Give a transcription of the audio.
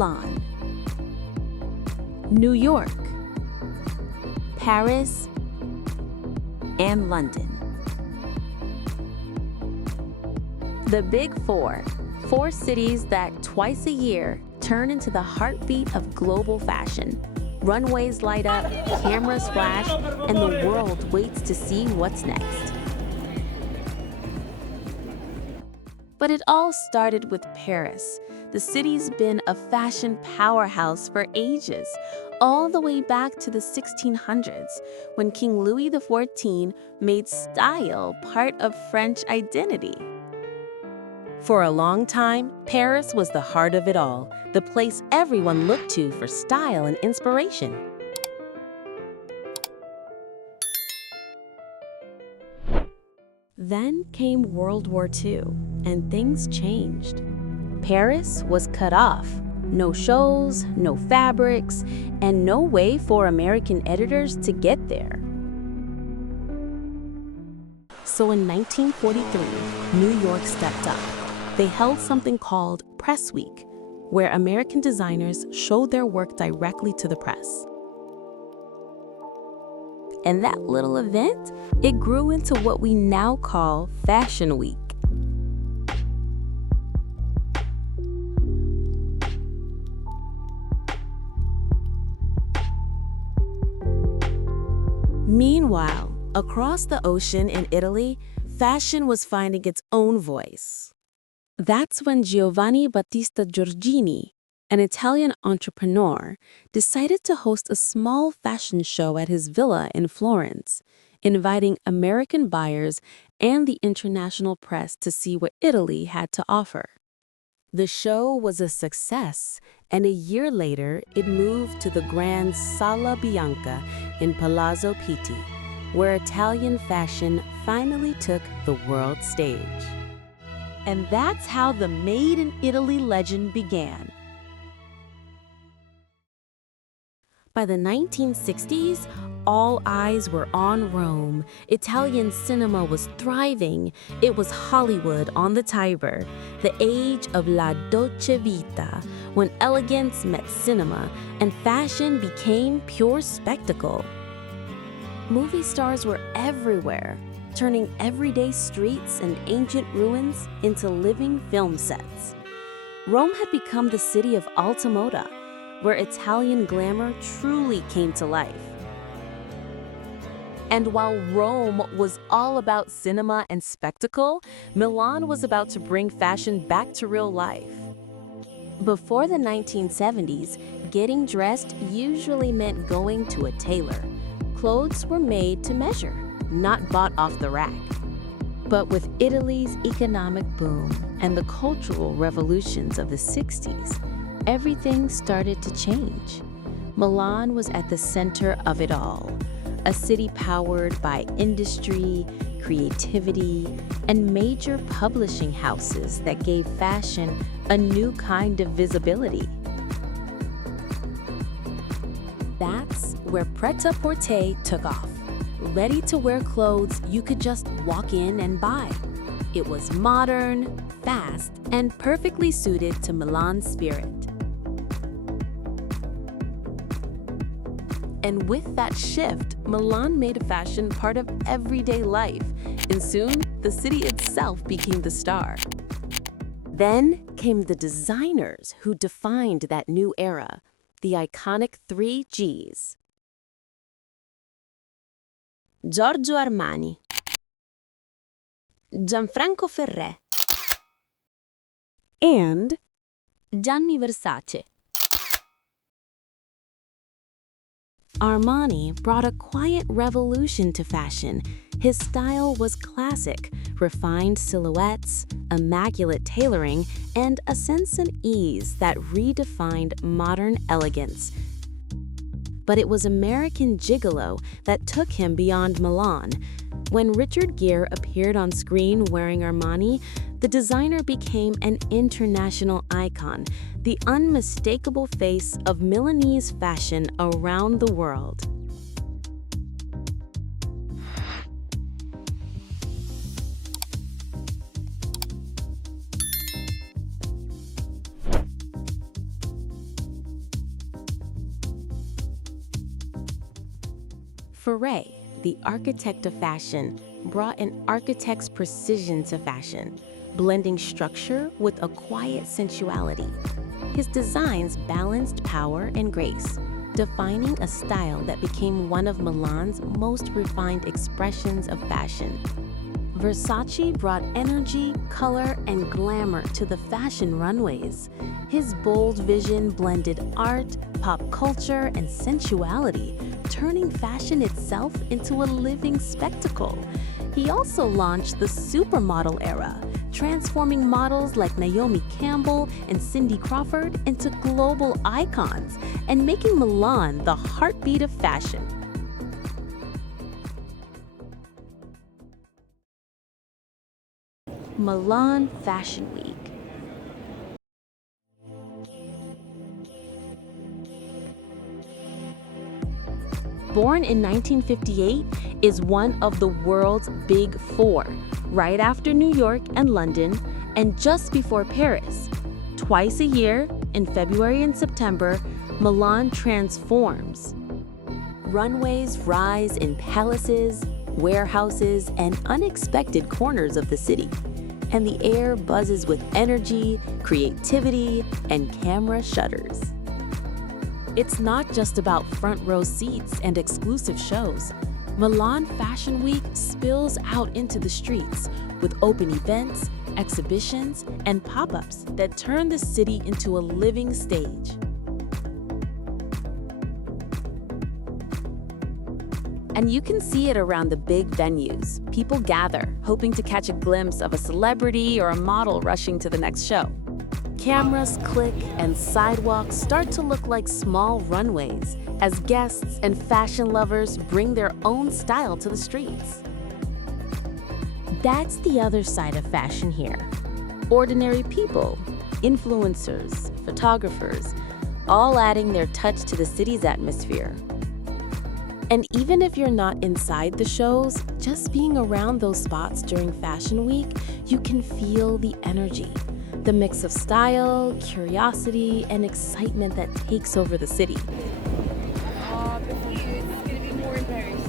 Milan, New York, Paris, and London. The Big Four, four cities that twice a year turn into the heartbeat of global fashion. Runways light up, cameras flash, and the world waits to see what's next. But it all started with Paris. The city's been a fashion powerhouse for ages, all the way back to the 1600s, when King Louis XIV made style part of French identity. For a long time, Paris was the heart of it all, the place everyone looked to for style and inspiration. Then came World War II, and things changed. Paris was cut off. No shows, no fabrics, and no way for American editors to get there. So in 1943, New York stepped up. They held something called Press Week, where American designers showed their work directly to the press. And that little event, it grew into what we now call Fashion Week. Meanwhile, across the ocean in Italy, fashion was finding its own voice. That's when Giovanni Battista Giardini, an Italian entrepreneur, decided to host a small fashion show at his villa in Florence, inviting American buyers and the international press to see what Italy had to offer. The show was a success, and a year later, it moved to the grand Sala Bianca in Palazzo Pitti, where Italian fashion finally took the world stage. And that's how the Made in Italy legend began. By the 1960s, all eyes were on Rome. Italian cinema was thriving. It was Hollywood on the Tiber, the age of la dolce vita, when elegance met cinema and fashion became pure spectacle. Movie stars were everywhere, turning everyday streets and ancient ruins into living film sets. Rome had become the city of alta moda, where Italian glamour truly came to life. And while Rome was all about cinema and spectacle, Milan was about to bring fashion back to real life. Before the 1970s, getting dressed usually meant going to a tailor. Clothes were made to measure, not bought off the rack. But with Italy's economic boom and the cultural revolutions of the 60s, everything started to change. Milan was at the center of it all, a city powered by industry, creativity, and major publishing houses that gave fashion a new kind of visibility. That's where pret-a-porter took off. Ready-to-wear clothes you could just walk in and buy. It was modern, fast, and perfectly suited to Milan's spirit. And with that shift, Milan made fashion part of everyday life, and soon the city itself became the star. Then came the designers who defined that new era, the iconic 3 Gs. Giorgio Armani, Gianfranco Ferré, and Gianni Versace. Armani brought a quiet revolution to fashion. His style was classic, refined silhouettes, immaculate tailoring, and a sense and ease that redefined modern elegance. But it was American Gigolo that took him beyond Milan. When Richard Gere appeared on screen wearing Armani, the designer became an international icon, the unmistakable face of Milanese fashion around the world. Ferré, the architect of fashion, brought an architect's precision to fashion, blending structure with a quiet sensuality. His designs balanced power and grace, defining a style that became one of Milan's most refined expressions of fashion. Versace brought energy, color, and glamour to the fashion runways. His bold vision blended art, pop culture, and sensuality, turning fashion itself into a living spectacle. He also launched the supermodel era, transforming models like Naomi Campbell and Cindy Crawford into global icons and making Milan the heartbeat of fashion. Milan Fashion Week. Born in 1958, is one of the world's big four, right after New York and London, and just before Paris. Twice a year, in February and September, Milan transforms. Runways rise in palaces, warehouses, and unexpected corners of the city, and the air buzzes with energy, creativity, and camera shutters. It's not just about front row seats and exclusive shows. Milan Fashion Week spills out into the streets with open events, exhibitions, and pop-ups that turn the city into a living stage. And you can see it around the big venues. People gather, hoping to catch a glimpse of a celebrity or a model rushing to the next show. Cameras click and sidewalks start to look like small runways as guests and fashion lovers bring their own style to the streets. That's the other side of fashion here. Ordinary people, influencers, photographers, all adding their touch to the city's atmosphere. And even if you're not inside the shows, just being around those spots during Fashion Week, you can feel the energy. The mix of style, curiosity, and excitement that takes over the city. But for you, it's going to be more in Paris.